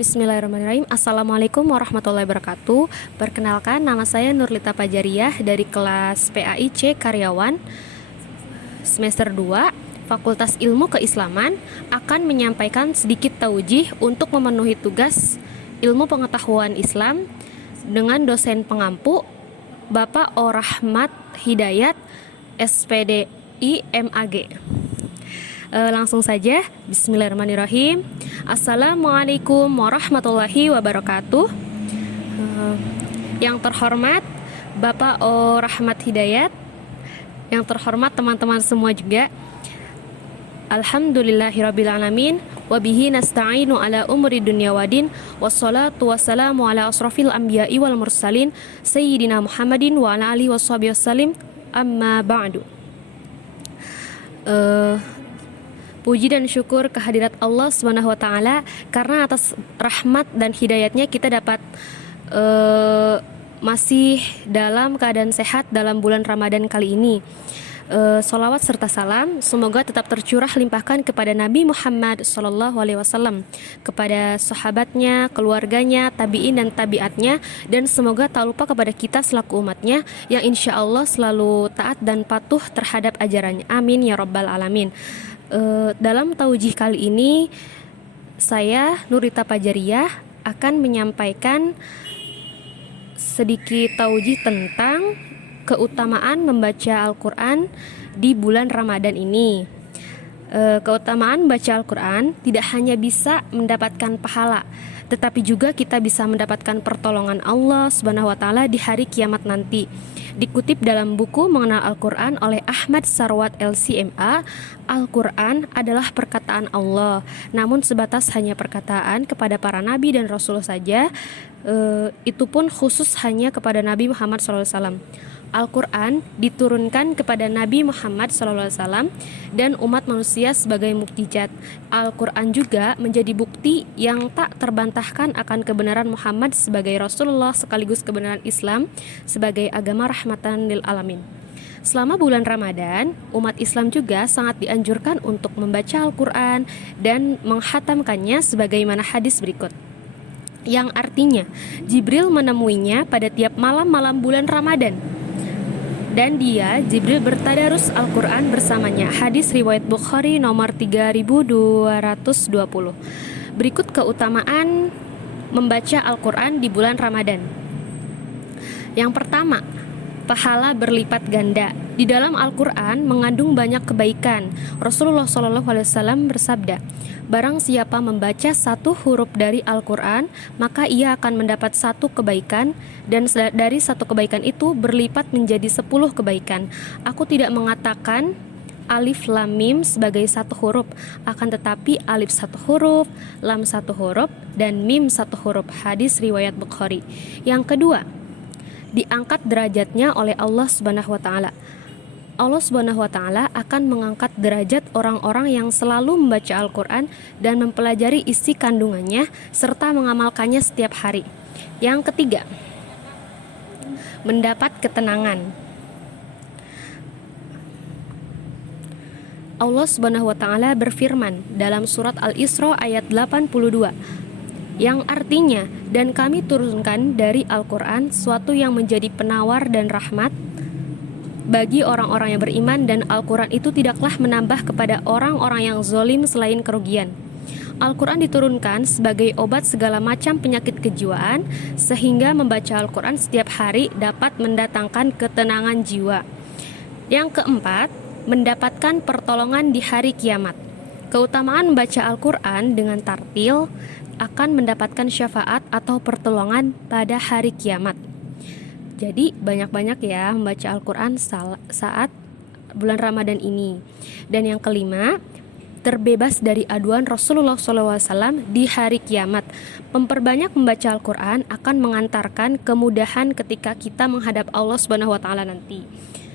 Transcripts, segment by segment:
Bismillahirrahmanirrahim. Assalamualaikum warahmatullahi wabarakatuh. Perkenalkan, nama saya Nurlita Pajariah dari kelas PAIC Karyawan semester 2 Fakultas Ilmu Keislaman, akan menyampaikan sedikit taujih untuk memenuhi tugas ilmu pengetahuan Islam dengan dosen pengampu Bapak O. Rahmat Hidayat, SPDI MAG. Langsung saja, bismillahirrahmanirrahim. Assalamualaikum warahmatullahi wabarakatuh. Yang terhormat Bapak O. Rahmat Hidayat, yang terhormat teman-teman semua juga, alhamdulillahirrabbilalamin, wabihi nasta'inu ala umri dunya wadin, wassalatu wassalamu ala asrafil anbiya'i wal mursalin, sayyidina Muhammadin wa ala alihi washabihi wassalim, amma ba'du. Puji dan syukur kehadirat Allah Subhanahu wa taala, karena atas rahmat dan hidayatnya kita dapat masih dalam keadaan sehat dalam bulan Ramadan kali ini. Sholawat serta salam semoga tetap tercurah limpahkan kepada Nabi Muhammad SAW, kepada sahabatnya, keluarganya, tabi'in dan tabi'atnya, dan semoga tak lupa kepada kita selaku umatnya yang insya Allah selalu taat dan patuh terhadap ajarannya. Amin ya rabbal alamin. Dalam taujih kali ini, saya Nurlita Pajariah akan menyampaikan sedikit taujih tentang keutamaan membaca Al-Quran di bulan Ramadan ini. Keutamaan membaca Al-Quran tidak hanya bisa mendapatkan pahala, tetapi juga kita bisa mendapatkan pertolongan Allah Subhanahu wa taala di hari kiamat nanti. Dikutip dalam buku Mengenal Al-Quran oleh Ahmad Sarwat LCMA, Al-Quran adalah perkataan Allah, namun sebatas hanya perkataan kepada para nabi dan rasul saja, itu pun khusus hanya kepada Nabi Muhammad SAW. Al-Quran diturunkan kepada Nabi Muhammad SAW dan umat manusia sebagai mukjizat. Al-Quran juga menjadi bukti yang tak terbantahkan akan kebenaran Muhammad sebagai Rasulullah sekaligus kebenaran Islam sebagai agama rahmatan lil alamin. Selama bulan Ramadan, umat Islam juga sangat dianjurkan untuk membaca Al-Quran dan menghatamkannya sebagaimana hadis berikut, yang artinya Jibril menemuinya pada tiap malam-malam bulan Ramadan, dan dia, Jibril, bertadarus Al-Quran bersamanya. Hadis riwayat Bukhari nomor 3220. Berikut keutamaan membaca Al-Quran di bulan Ramadan. Yang pertama, pahala berlipat ganda. Di dalam Al-Quran mengandung banyak kebaikan. Rasulullah SAW bersabda, barang siapa membaca satu huruf dari Al-Quran, maka ia akan mendapat satu kebaikan, dan dari satu kebaikan itu berlipat menjadi 10 kebaikan. Aku tidak mengatakan alif lam mim sebagai satu huruf, akan tetapi alif satu huruf, lam satu huruf, dan mim satu huruf. Hadis riwayat Bukhari. Yang kedua, diangkat derajatnya oleh Allah Subhanahu wa taala. Allah Subhanahu wa taala akan mengangkat derajat orang-orang yang selalu membaca Al-Quran dan mempelajari isi kandungannya serta mengamalkannya setiap hari. Yang ketiga, mendapat ketenangan. Allah Subhanahu wa taala berfirman dalam surat Al-Isra ayat 82, yang artinya, dan kami turunkan dari Al-Quran suatu yang menjadi penawar dan rahmat bagi orang-orang yang beriman, dan Al-Quran itu tidaklah menambah kepada orang-orang yang zalim selain kerugian. Al-Quran diturunkan sebagai obat segala macam penyakit kejiwaan, sehingga membaca Al-Quran setiap hari dapat mendatangkan ketenangan jiwa. Yang keempat, mendapatkan pertolongan di hari kiamat. Keutamaan membaca Al-Quran dengan tartil akan mendapatkan syafaat atau pertolongan pada hari kiamat. Jadi banyak-banyak ya membaca Al-Quran saat bulan Ramadan ini. Dan yang kelima, terbebas dari aduan Rasulullah SAW di hari kiamat. Memperbanyak membaca Al-Quran akan mengantarkan kemudahan ketika kita menghadap Allah Subhanahu wa taala nanti.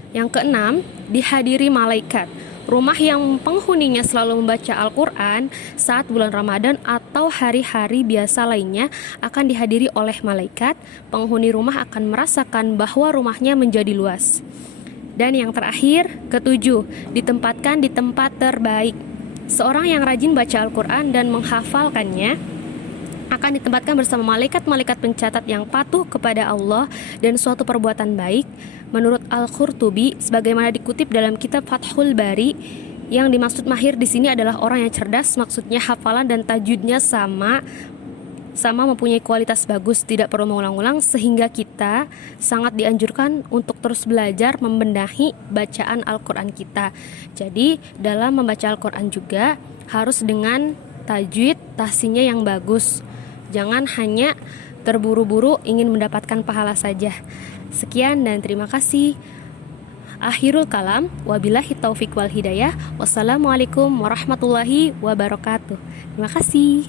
Yang keenam, dihadiri malaikat. Rumah yang penghuninya selalu membaca Al-Quran saat bulan Ramadan atau hari-hari biasa lainnya akan dihadiri oleh malaikat. Penghuni rumah akan merasakan bahwa rumahnya menjadi luas. Dan yang terakhir, ketujuh, ditempatkan di tempat terbaik. Seorang yang rajin baca Al-Quran dan menghafalkannya akan ditempatkan bersama malaikat-malaikat pencatat yang patuh kepada Allah dan suatu perbuatan baik. Menurut Al-Qurtubi, sebagaimana dikutip dalam kitab Fathul Bari, yang dimaksud mahir di sini adalah orang yang cerdas, maksudnya hafalan dan tajwidnya sama mempunyai kualitas bagus, tidak perlu mengulang-ulang, sehingga kita sangat dianjurkan untuk terus belajar membenahi bacaan Al-Quran kita. Jadi dalam membaca Al-Quran juga harus dengan tajwid, tahsinnya yang bagus. Jangan hanya terburu-buru ingin mendapatkan pahala saja. Sekian dan terima kasih. Akhirul kalam, wabillahi taufik wal hidayah. Wassalamualaikum warahmatullahi wabarakatuh. Terima kasih.